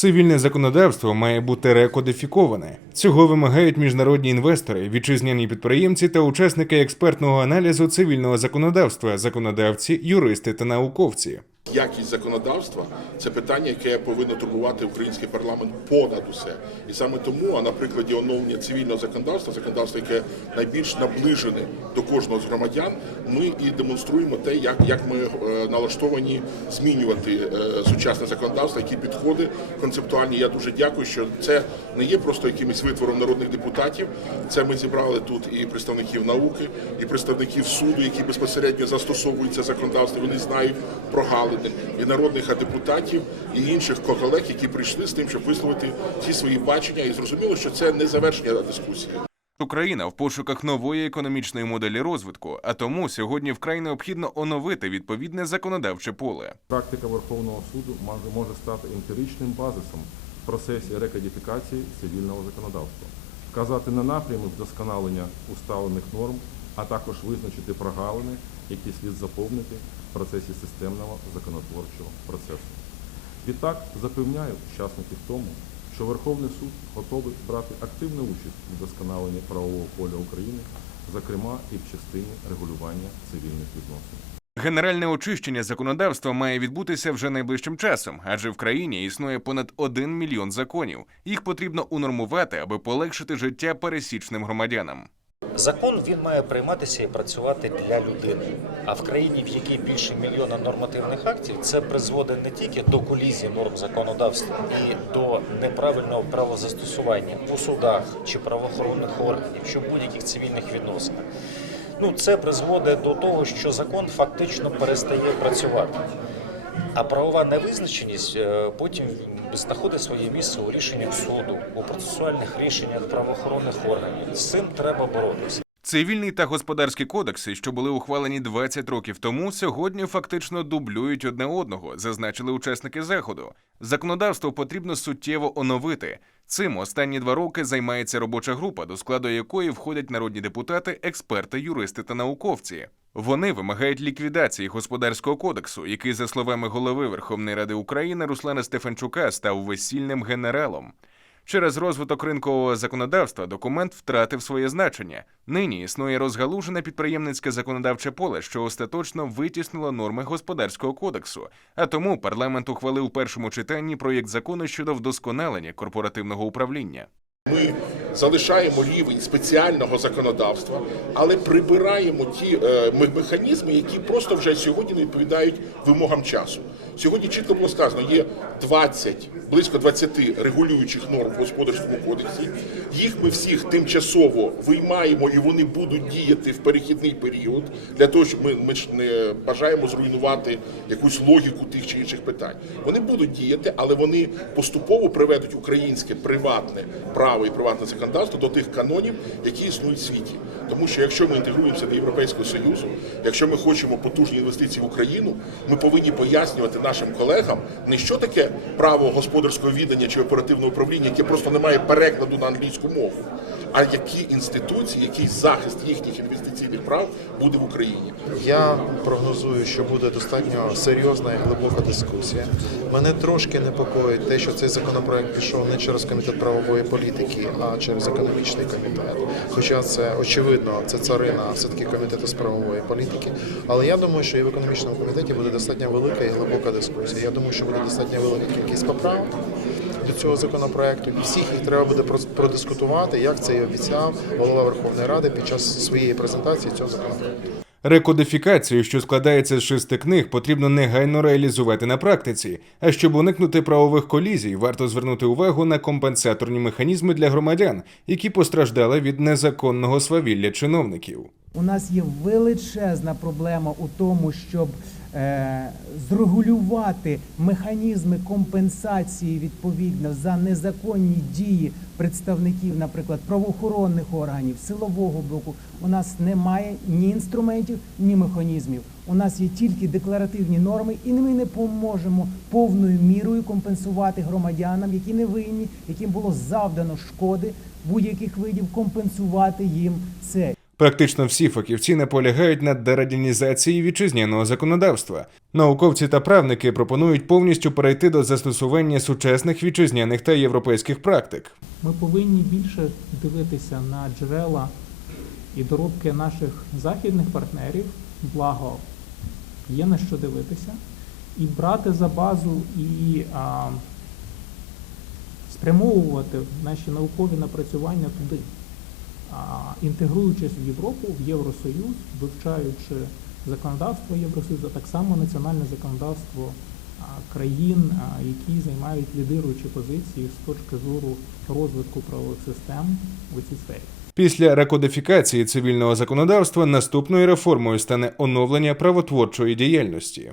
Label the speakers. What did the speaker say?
Speaker 1: Цивільне законодавство має бути рекодифіковане. Цього вимагають міжнародні інвестори, вітчизняні підприємці та учасники експертного аналізу цивільного законодавства, законодавці, юристи та науковці.
Speaker 2: Якість законодавства це питання, яке повинно турбувати український парламент понад усе. І саме тому, а на прикладі оновлення цивільного законодавства, законодавства, яке найбільш наближене до кожного з громадян, ми і демонструємо те, як, як ми е, налаштовані змінювати е, сучасне законодавство, які підходи концептуальні. Я дуже дякую, що це не є просто якимось витвором народних депутатів. Це ми зібрали тут і представників науки, і представників суду, які безпосередньо застосовують це законодавство. Вони знають прогалини і народних депутатів, і інших колег, які прийшли з тим, щоб висловити ці свої бачення. І зрозуміло, що це не завершення дискусії.
Speaker 1: Україна в пошуках нової економічної моделі розвитку, а тому сьогодні вкрай необхідно оновити відповідне законодавче поле.
Speaker 3: Практика Верховного суду може, може стати емпіричним базисом в процесі рекодифікації цивільного законодавства, вказати на напрями вдосконалення усталених норм, а також визначити прогалини, які слід заповнити в процесі системного законотворчого процесу. Відтак запевняю учасників тому, що Верховний суд готовий брати активну участь у вдосконаленні правового поля України, зокрема і в частині регулювання цивільних відносин.
Speaker 1: Генеральне очищення законодавства має відбутися вже найближчим часом, адже в країні існує понад один мільйон законів. Їх потрібно унормувати, аби полегшити життя пересічним громадянам.
Speaker 4: Закон він має прийматися і працювати для людини. А в країні, в якій більше мільйона нормативних актів, це призводить не тільки до колізії норм законодавства і до неправильного правозастосування у судах чи правоохоронних органів, чи в будь-яких цивільних відносинах. Ну, це призводить до того, що закон фактично перестає працювати. А правова невизначеність е, потім знаходить своє місце у рішеннях суду, у процесуальних рішеннях правоохоронних органів. З цим треба боротися.
Speaker 1: Цивільний та господарські кодекси, що були ухвалені 20 років тому, сьогодні фактично дублюють одне одного, зазначили учасники заходу. Законодавство потрібно суттєво оновити. Цим останні два роки займається робоча група, до складу якої входять народні депутати, експерти, юристи та науковці. Вони вимагають ліквідації господарського кодексу, який, за словами голови Верховної Ради України Руслана Стефанчука, став весільним генералом. Через розвиток ринкового законодавства документ втратив своє значення. Нині існує розгалужене підприємницьке законодавче поле, що остаточно витіснило норми господарського кодексу. А тому парламент ухвалив у першому читанні проєкт закону щодо вдосконалення корпоративного управління.
Speaker 2: Ми залишаємо рівень спеціального законодавства, але прибираємо ті е, механізми, які просто вже сьогодні не відповідають вимогам часу. Сьогодні чітко було сказано, є 20, близько 20 регулюючих норм в господарському кодексі. Їх ми всіх тимчасово виймаємо і вони будуть діяти в перехідний період для того, щоб ми, ми ж не бажаємо зруйнувати якусь логіку тих чи інших питань. Вони будуть діяти, але вони поступово приведуть українське приватне право і приватне законодавство до тих канонів, які існують в світі. Тому що якщо ми інтегруємося до Європейського Союзу, якщо ми хочемо потужні інвестиції в Україну, ми повинні пояснювати нашим колегам не що таке право господарського віддання чи оперативного управління, яке просто не має перекладу на англійську мову, а які інституції, який захист їхніх інвестиційних прав буде в Україні.
Speaker 5: Я прогнозую, що буде достатньо серйозна і глибока дискусія. Мене трошки непокоїть те, що цей законопроект пішов не через комітет правової політики, а через економічний комітет. Хоча це очевидно, це царина все-таки комітету з правової політики. Але я думаю, що і в економічному комітеті буде достатньо велика і глибока дискусія. Я думаю, що буде достатньо велика кількість поправок до цього законопроекту. Всіх їх треба буде продискутувати, як це і обіцяв голова Верховної Ради під час своєї презентації цього законопроекту.
Speaker 1: Рекодифікацію, що складається з шести книг, потрібно негайно реалізувати на практиці. А щоб уникнути правових колізій, варто звернути увагу на компенсаторні механізми для громадян, які постраждали від незаконного свавілля чиновників.
Speaker 6: У нас є величезна проблема у тому, щоб е, зрегулювати механізми компенсації відповідно за незаконні дії представників, наприклад, правоохоронних органів, силового блоку. У нас немає ні інструментів, ні механізмів. У нас є тільки декларативні норми, і ми не поможемо повною мірою компенсувати громадянам, які не винні, яким було завдано шкоди будь-яких видів, компенсувати їм це.
Speaker 1: Практично всі фахівці наполягають на дерадянізації вітчизняного законодавства. Науковці та правники пропонують повністю перейти до застосування сучасних вітчизняних та європейських практик.
Speaker 7: Ми повинні більше дивитися на джерела і доробки наших західних партнерів, благо є на що дивитися, і брати за базу і а, спрямовувати наші наукові напрацювання туди, інтегруючись в Європу, в Євросоюз, вивчаючи законодавство Євросоюзу, так само національне законодавство країн, які займають лідируючі позиції з точки зору розвитку правових систем у цій сфері.
Speaker 1: Після рекодифікації цивільного законодавства наступною реформою стане оновлення правотворчої діяльності.